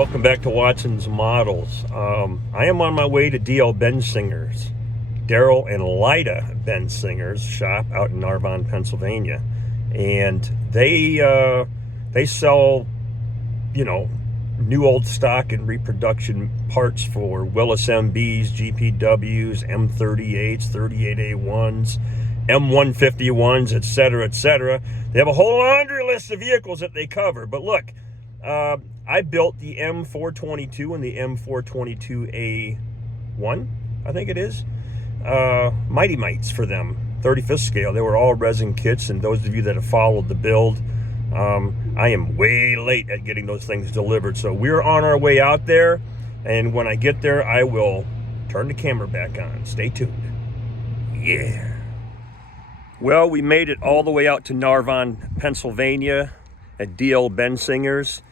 welcome back to Watson's Models. I am on my way to D.L. Bensinger's, Daryl and Lyda Bensinger's shop out in Narvon, Pennsylvania, and they sell, you know, new old stock and reproduction parts for Willis MBs, GPWs, M38s, 38A1s, M151s, etc., etc. They have a whole laundry list of vehicles that they cover. But look, I built the M422 and the M422A1, I think it is, Mighty Mites for them, 35th scale. They were all resin kits, and those of you that have followed the build, I am way late at getting those things delivered. So we're on our way out there, and when I get there, I will turn the camera back on. Stay tuned. Yeah. Well, we made it all the way out to Narvon, Pennsylvania at D.L. Bensinger's.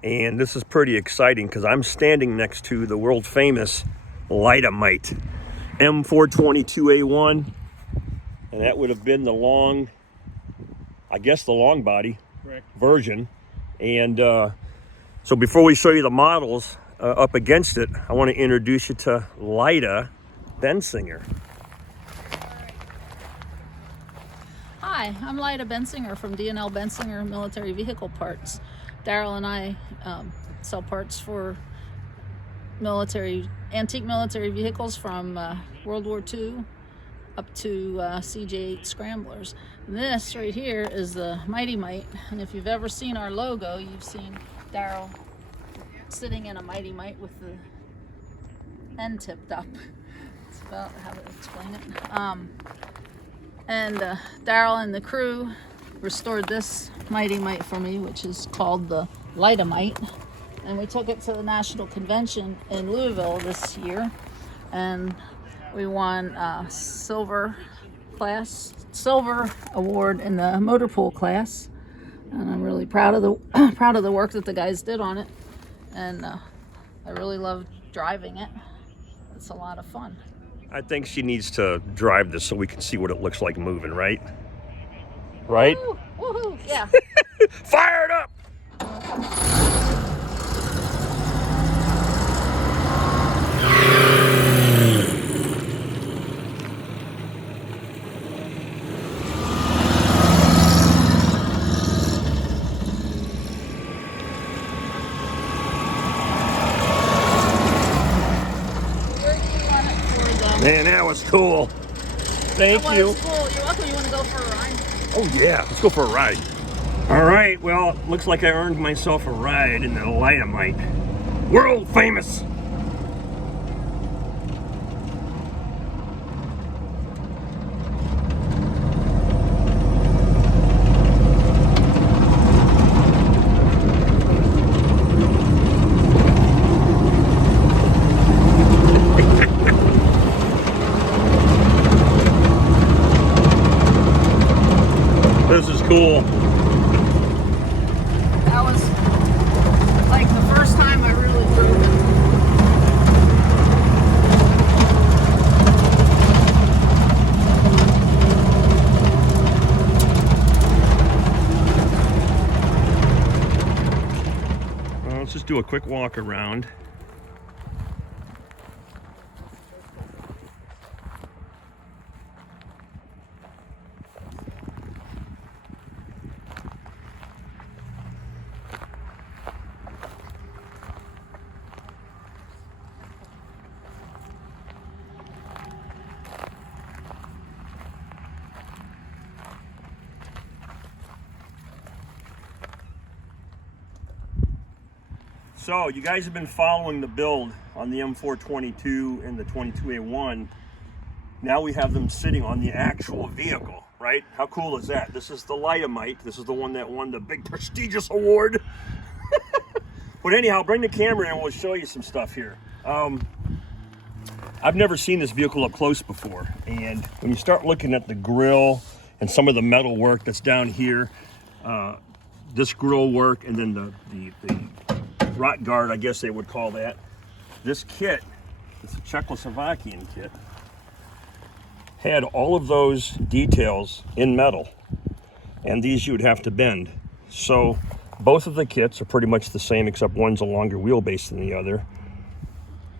And this is pretty exciting because I'm standing next to the world famous Lyda Mite M422A1, and that would have been the long, I guess the long body version. And so before we show you the models up against it, I want to introduce you to Lyda Bensinger. Hi, I'm Lyda Bensinger from D&L Bensinger Military Vehicle Parts. Daryl and I sell parts for antique military vehicles from World War II up to CJ8 scramblers. This right here is the Mighty Mite, and if you've ever seen our logo, you've seen Daryl sitting in a Mighty Mite with the end tipped up. That's about how to explain it. And Daryl and the crew restored this Mighty Mite for me, which is called the Lyda Mite, and we took it to the National Convention in Louisville this year, and we won silver award in the motor pool class, and I'm really proud of the work that the guys did on it, and I really love driving it. It's a lot of fun. I think she needs to drive this so we can see what it looks like moving, right? Right? Woo! Woohoo! Yeah. Fire it up! Man, that was cool. Thank you. That was cool. You're welcome. You want to go for a ride? Oh yeah, let's go for a ride. All right, well, looks like I earned myself a ride in the Lyda Mite. World famous. This is cool. That was like the first time I really drove it. Well, let's just do a quick walk around. So you guys have been following the build on the M422 and the 22A1. Now we have them sitting on the actual vehicle, right? How cool is that? This is the Lyda Mite. This is the one that won the big prestigious award. But anyhow, bring the camera in and we'll show you some stuff here. I've never seen this vehicle up close before. And when you start looking at the grille and some of the metal work that's down here, this grille work, and then the rot guard, I guess they would call that. This kit, it's a Czechoslovakian kit, had all of those details in metal, and these you would have to bend. So Both of the kits are pretty much the same, except one's a longer wheelbase than the other.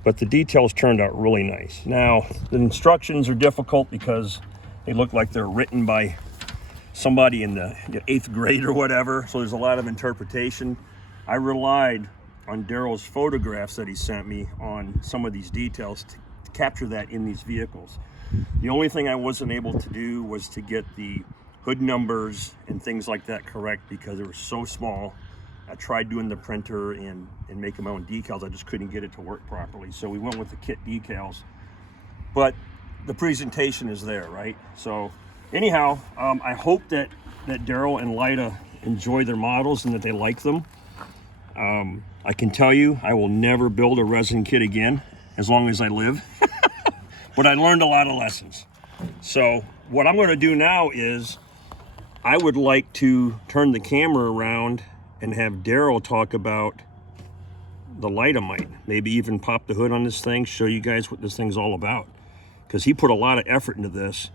But the details turned out really nice. Now, the instructions are difficult because they look like they're written by somebody in the 8th grade or whatever, so there's a lot of interpretation. I relied on Daryl's photographs that he sent me on some of these details to capture that in these vehicles. The only thing I wasn't able to do was to get the hood numbers and things like that correct because they were so small. I tried doing the printer and making my own decals. I just couldn't get it to work properly. So we went with the kit decals. But the presentation is there, right? So anyhow, I hope that Daryl and Lyda enjoy their models and that they like them. I can tell you, I will never build a resin kit again as long as I live. But I learned a lot of lessons. So what I'm going to do now is I would like to turn the camera around and have Daryl talk about the Lightamite. Maybe even pop the hood on this thing, show you guys what this thing's all about. Because he put a lot of effort into this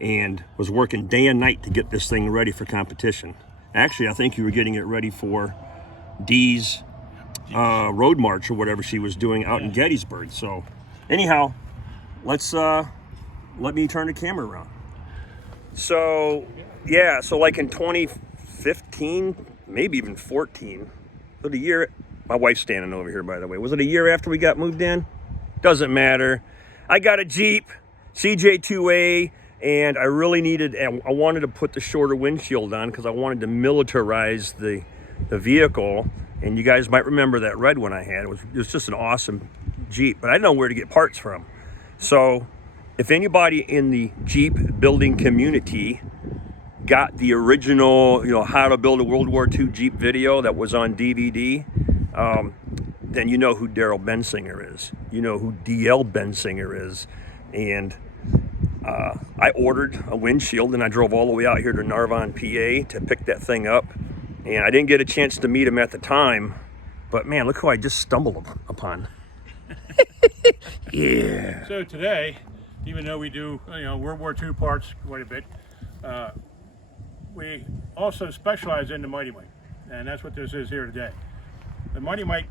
and was working day and night to get this thing ready for competition. Actually, I think you were getting it ready for Dee's road march or whatever she was doing out in Gettysburg. So anyhow, let me turn the camera around. So yeah, so like in 2015, maybe even 14, so the year, my wife's standing over here, by the way. Was it a year after we got moved in? Doesn't matter. I got a Jeep, CJ2A, and I really needed, I wanted to put the shorter windshield on because I wanted to militarize the vehicle. And you guys might remember that red one I had. It was just an awesome Jeep, but I didn't know where to get parts from. So if anybody in the Jeep building community got the original, how to build a World War II Jeep video that was on DVD, then you know who Daryl Bensinger is. You know who DL Bensinger is. And I ordered a windshield and I drove all the way out here to Narvon, PA to pick that thing up. And I didn't get a chance to meet him at the time, but man, look who I just stumbled upon. Yeah. So today, even though we do World War II parts quite a bit, we also specialize in the Mighty Mite, and that's what this is here today. The Mighty Mite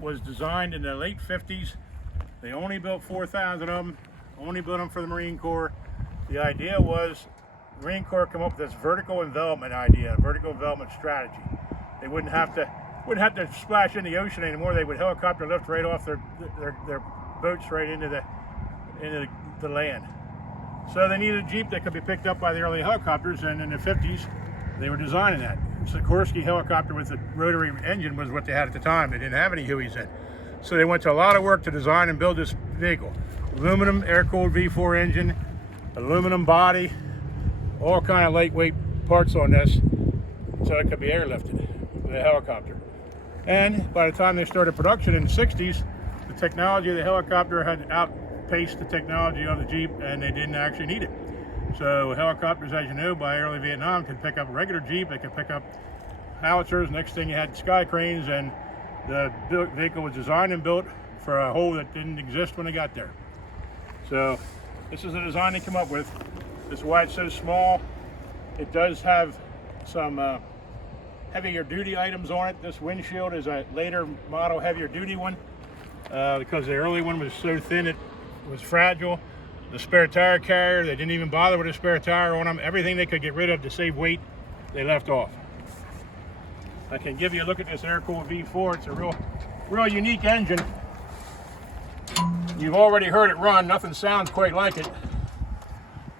was designed in the late 50s. They only built 4,000 of them, only built them for the Marine Corps. The idea was the Marine Corps come up with this vertical envelopment idea, vertical envelopment strategy. They wouldn't have to splash in the ocean anymore. They would helicopter lift right off their boats right into the land. So they needed a Jeep that could be picked up by the early helicopters, and in the 50s, they were designing that. Sikorsky helicopter with the rotary engine was what they had at the time. They didn't have any Hueys then. So they went to a lot of work to design and build this vehicle. Aluminum air-cooled V4 engine, aluminum body, all kind of lightweight parts on this, so it could be airlifted with a helicopter. And by the time they started production in the 60s, the technology of the helicopter had outpaced the technology of the Jeep, and they didn't actually need it. So helicopters, as you know, by early Vietnam could pick up a regular Jeep, they could pick up howitzers. Next thing you had sky cranes, and the vehicle was designed and built for a hole that didn't exist when they got there. So this is the design they come up with. This is why it's so small. It does have some heavier duty items on it. This windshield is a later model heavier duty one because the early one was so thin it was fragile. The spare tire carrier, they didn't even bother with a spare tire on them. Everything they could get rid of to save weight, they left off. I can give you a look at this air-cooled V4. It's a real unique engine. You've already heard it run. Nothing sounds quite like it.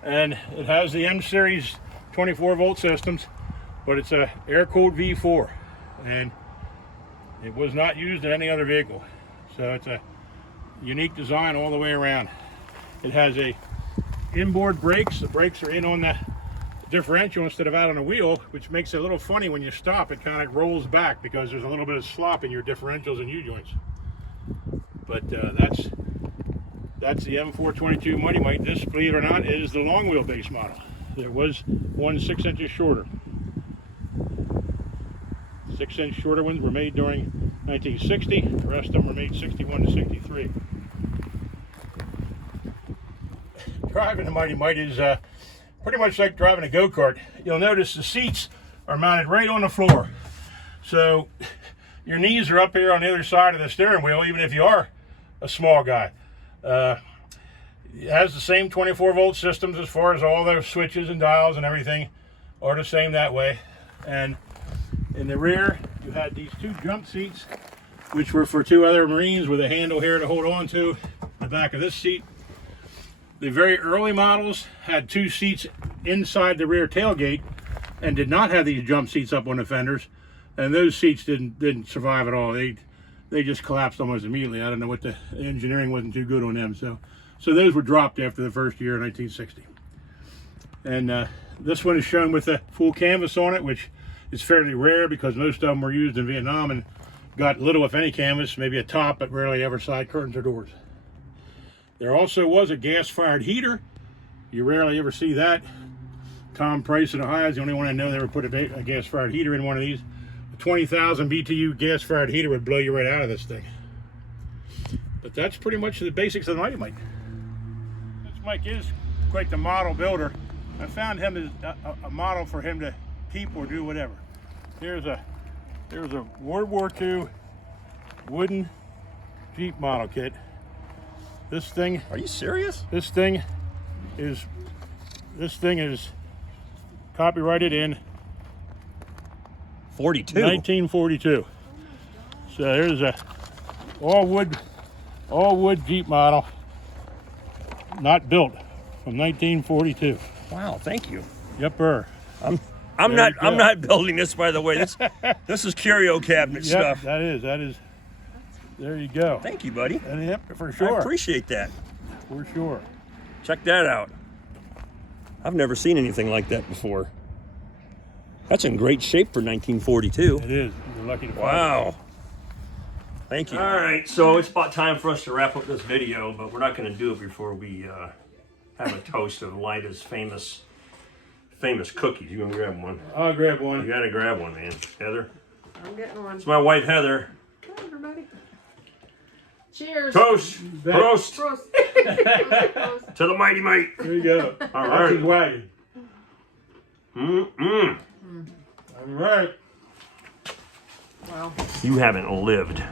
And it has the M series 24 volt systems, but it's a air-cooled V4, and it was not used in any other vehicle. So it's a unique design all the way around. It has a inboard brakes. The brakes are in on the differential instead of out on the wheel, which makes it a little funny when you stop. It kind of rolls back because there's a little bit of slop in your differentials and U-joints. But that's the M422 Mighty Mite. This, believe it or not, is the long wheelbase model. There was one 6 inches shorter. 6 inch shorter ones were made during 1960. The rest of them were made 61 to 63. Driving the Mighty Mite is pretty much like driving a go-kart. You'll notice the seats are mounted right on the floor. So your knees are up here on the other side of the steering wheel, even if you are a small guy. It has the same 24-volt systems as far as all those switches and dials and everything are the same that way. And in the rear, you had these 2 jump seats, which were for 2 other Marines with a handle here to hold on to the back of this seat. The very early models had 2 seats inside the rear tailgate and did not have these jump seats up on the fenders, and those seats didn't survive at all. They just collapsed almost immediately. I don't know what the engineering wasn't too good on them. So those were dropped after the first year in 1960. And this one is shown with a full canvas on it, which is fairly rare because most of them were used in Vietnam and got little, if any, canvas, maybe a top, but rarely ever side curtains or doors. There also was a gas-fired heater. You rarely ever see that. Tom Price in Ohio is the only one I know that ever put a gas-fired heater in one of these. A 20,000 BTU gas-fired heater would blow you right out of this thing. But that's pretty much the basics of the Mighty Mite. Since Mike is quite the model builder, I found him as a model for him to keep or do whatever. There's a World War II wooden Jeep model kit. This thing. Are you serious? This thing is copyrighted in 1942. So there's a all wood Jeep model, not built, from 1942. Wow, thank you. Yepper. I'm not building this, by the way. This is curio cabinet stuff. That is. There you go. Thank you, buddy. And yep, for sure. I appreciate that. For sure. Check that out. I've never seen anything like that before. That's in great shape for 1942. It is. You're lucky to find it. Wow. Thank you. All right, so it's about time for us to wrap up this video, but we're not going to do it before we have a toast of Lida's famous cookies. You gonna grab one? I'll grab You one. gotta grab one, man. Heather. I'm getting one. It's my wife, Heather. Hi, everybody. Cheers. Toast. Roast Prost. to the Mighty Mite. There you go. All That's his right. wagon. Mm-mm. All right. Wow. You haven't lived.